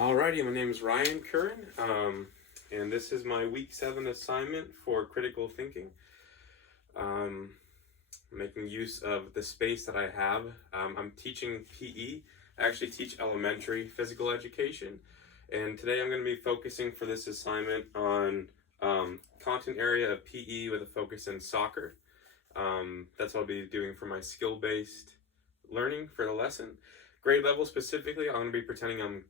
Alrighty, my name is Ryan Curran, and this is my week 7 assignment for critical thinking. Making use of the space that I have. I'm teaching PE. I actually teach elementary physical education, and today I'm going to be focusing for this assignment on content area of PE with a focus in soccer. That's what I'll be doing for my skill-based learning for the lesson. Grade level specifically, I'm going to be pretending I'm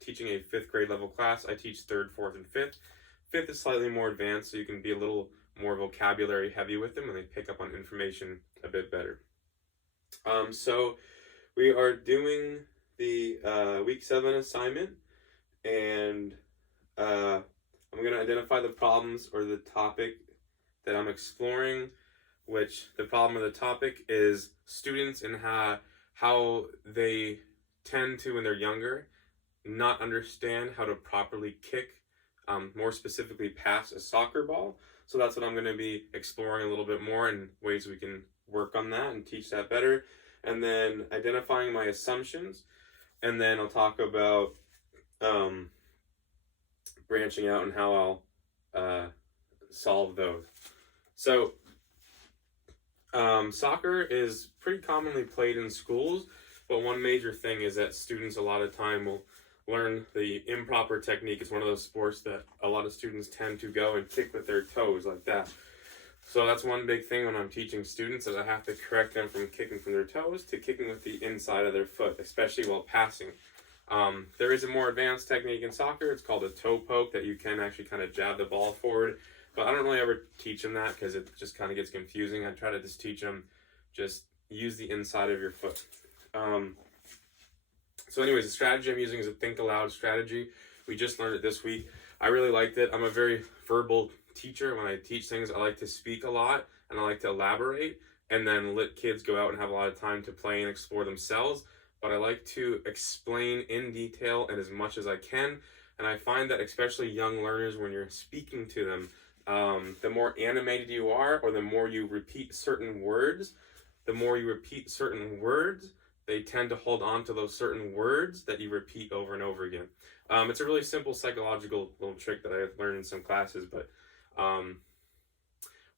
teaching a 5th grade level class. I teach 3rd, 4th, and 5th. 5th is slightly more advanced, so you can be a little more vocabulary heavy with them and they pick up on information a bit better. So we are doing the week 7 assignment, and I'm going to identify the problems or the topic that I'm exploring, which the problem or the topic is students and how they tend to, when they're younger, not understand how to properly kick, more specifically pass a soccer ball. So that's what I'm going to be exploring a little bit more, and ways we can work on that and teach that better. And then identifying my assumptions, and then I'll talk about branching out and how I'll solve those. So soccer is pretty commonly played in schools, but one major thing is that students a lot of time will learn the improper technique. It's one of those sports that a lot of students tend to go and kick with their toes like that. So that's one big thing when I'm teaching students, is I have to correct them from kicking from their toes to kicking with the inside of their foot, especially while passing. There is a more advanced technique in soccer. It's called a toe poke, that you can actually kind of jab the ball forward. But I don't really ever teach them that because it just kind of gets confusing. I try to just teach them, just use the inside of your foot. So anyways, the strategy I'm using is a think aloud strategy. We just learned it this week. I really liked it. I'm a very verbal teacher. When I teach things, I like to speak a lot and I like to elaborate, and then let kids go out and have a lot of time to play and explore themselves. But I like to explain in detail and as much as I can. And I find that especially young learners, when you're speaking to them, the more animated you are, or the more you repeat certain words, they tend to hold on to those certain words that you repeat over and over again. It's a really simple psychological little trick that I've learned in some classes, but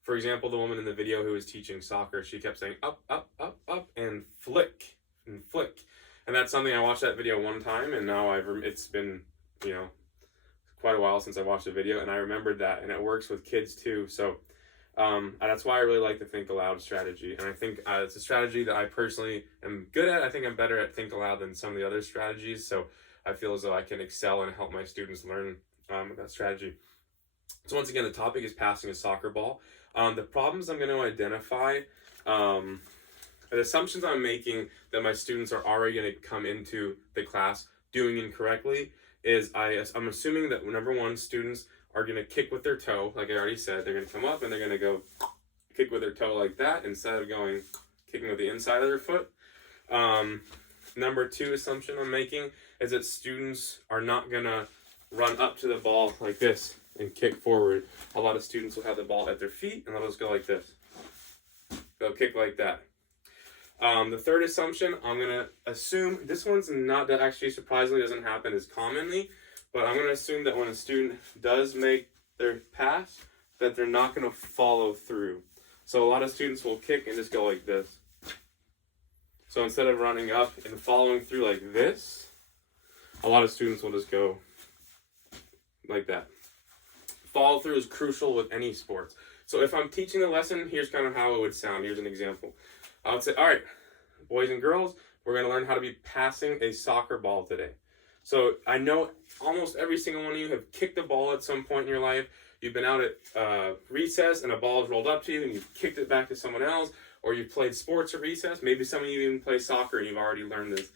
for example, the woman in the video who was teaching soccer, she kept saying up, up, up, up, and flick, and flick. And that's something, I watched that video one time, and now it's been, quite a while since I watched the video, and I remembered that, and it works with kids too. So that's why I really like the think aloud strategy, and I think it's a strategy that I personally am good at. I think I'm better at think aloud than some of the other strategies, so I feel as though I can excel and help my students learn that strategy. So once again, the topic is passing a soccer ball. The problems I'm going to identify, the assumptions I'm making that my students are already going to come into the class doing incorrectly, is I'm assuming that, number one, students are going to kick with their toe. Like I already said, they're going to come up and they're going to go kick with their toe like that, instead of kicking with the inside of their foot. Number two assumption I'm making is that students are not going to run up to the ball like this and kick forward. A lot of students will have the ball at their feet and they'll just go like this. They'll kick like that. The third assumption, I'm going to assume, this one's not, that actually surprisingly doesn't happen as commonly, but I'm going to assume that when a student does make their pass, that they're not going to follow through. So a lot of students will kick and just go like this. So instead of running up and following through like this, a lot of students will just go like that. Follow through is crucial with any sports. So if I'm teaching the lesson, here's kind of how it would sound. Here's an example. I would say, all right, boys and girls, we're going to learn how to be passing a soccer ball today. So I know almost every single one of you have kicked a ball at some point in your life. You've been out at recess and a ball has rolled up to you and you've kicked it back to someone else, or you've played sports at recess. Maybe some of you even play soccer and you've already learned this.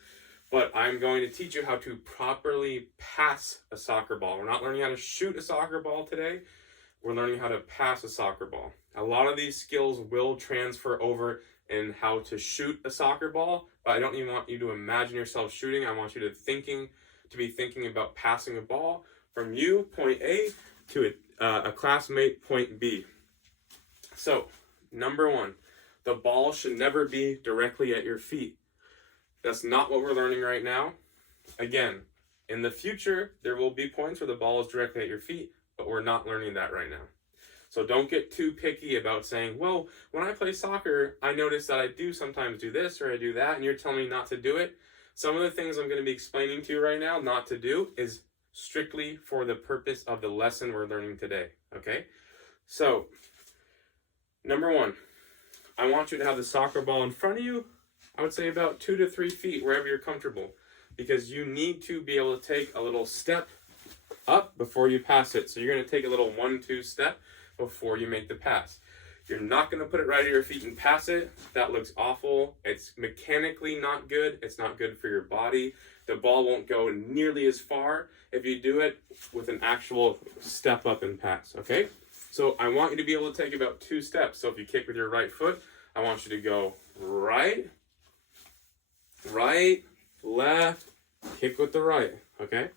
But I'm going to teach you how to properly pass a soccer ball. We're not learning how to shoot a soccer ball today. We're learning how to pass a soccer ball. A lot of these skills will transfer over in how to shoot a soccer ball, but I don't even want you to imagine yourself shooting. I want you to be thinking about passing a ball from you, point A, to a classmate, point B. So, number one, the ball should never be directly at your feet. That's not what we're learning right now. Again, In the future, there will be points where the ball is directly at your feet, but we're not learning that right now. So don't get too picky about saying, well, when I play soccer, I notice that I do sometimes do this or I do that, and you're telling me not to do it. Some of the things I'm going to be explaining to you right now not to do is strictly for the purpose of the lesson we're learning today, okay? So, number one, I want you to have the soccer ball in front of you, I would say about 2 to 3 feet, wherever you're comfortable, because you need to be able to take a little step up before you pass it. So you're going to take a little 1-2 step before you make the pass. You're not going to put it right at your feet and pass it. That looks awful. It's mechanically not good. It's not good for your body. The ball won't go nearly as far if you do it with an actual step up and pass, okay? So I want you to be able to take about 2 steps. So if you kick with your right foot, I want you to go right, left, kick with the right, okay?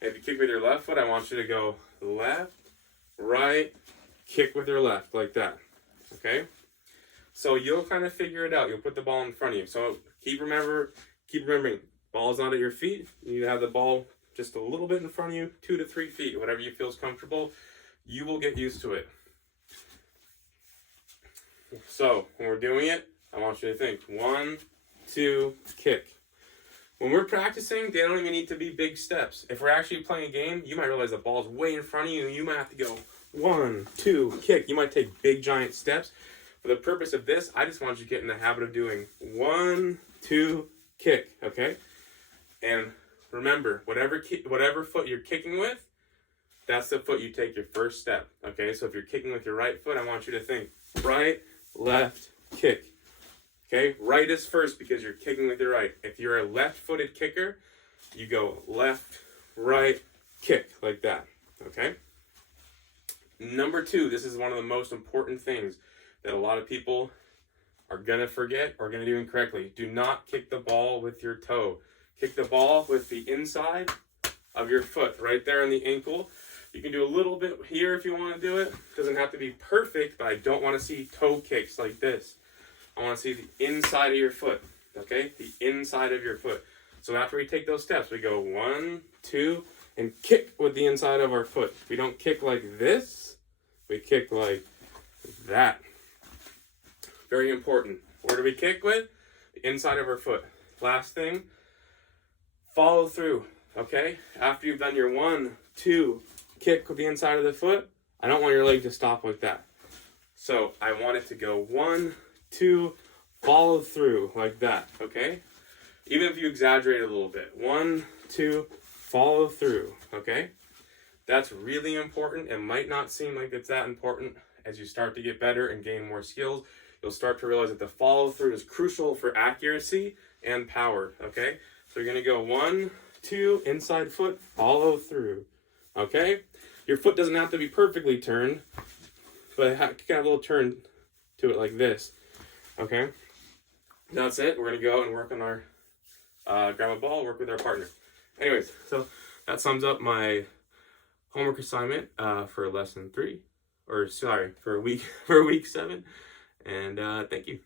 If you kick with your left foot, I want you to go left, right, kick with your left, like that, okay? So you'll kind of figure it out. You'll put the ball in front of you. So keep remembering, ball's not at your feet. You need to have the ball just a little bit in front of you, 2 to 3 feet, whatever you feel is comfortable. You will get used to it. So when we're doing it, I want you to think 1, 2, kick. When we're practicing, they don't even need to be big steps. If we're actually playing a game, you might realize the ball's way in front of you and you might have to go 1, 2, kick. You might take big giant steps. For the purpose of this, I just want you to get in the habit of doing 1, 2, kick, okay? And remember, whatever foot you're kicking with, that's the foot you take your first step, okay? So if you're kicking with your right foot, I want you to think right, left, kick. Okay, right is first because you're kicking with your right. If you're a left-footed kicker, you go left, right, kick, like that, okay? Number 2, this is one of the most important things that a lot of people are going to forget or going to do incorrectly. Do not kick the ball with your toe. Kick the ball with the inside of your foot, right there on the ankle. You can do a little bit here if you want to do it. It doesn't have to be perfect, but I don't want to see toe kicks like this. I want to see the inside of your foot, okay? The inside of your foot. So after we take those steps, we go 1, 2, and kick with the inside of our foot. We don't kick like this. We kick like that. Very important. Where do we kick with? The inside of our foot. Last thing, follow through, okay? After you've done your 1, 2, kick with the inside of the foot, I don't want your leg to stop like that. So I want it to go 1, 2, follow through like that, okay? Even if you exaggerate a little bit. 1, 2, follow through, okay? That's really important. It might not seem like it's that important. As you start to get better and gain more skills, you'll start to realize that the follow through is crucial for accuracy and power, okay? So you're gonna go 1, 2, inside foot, follow through, okay? Your foot doesn't have to be perfectly turned, but it got a little turn to it like this, okay? That's it. We're gonna go and work on our grab a ball, work with our partner. Anyways, so that sums up my homework assignment for lesson 3, or sorry, for week 7. And thank you.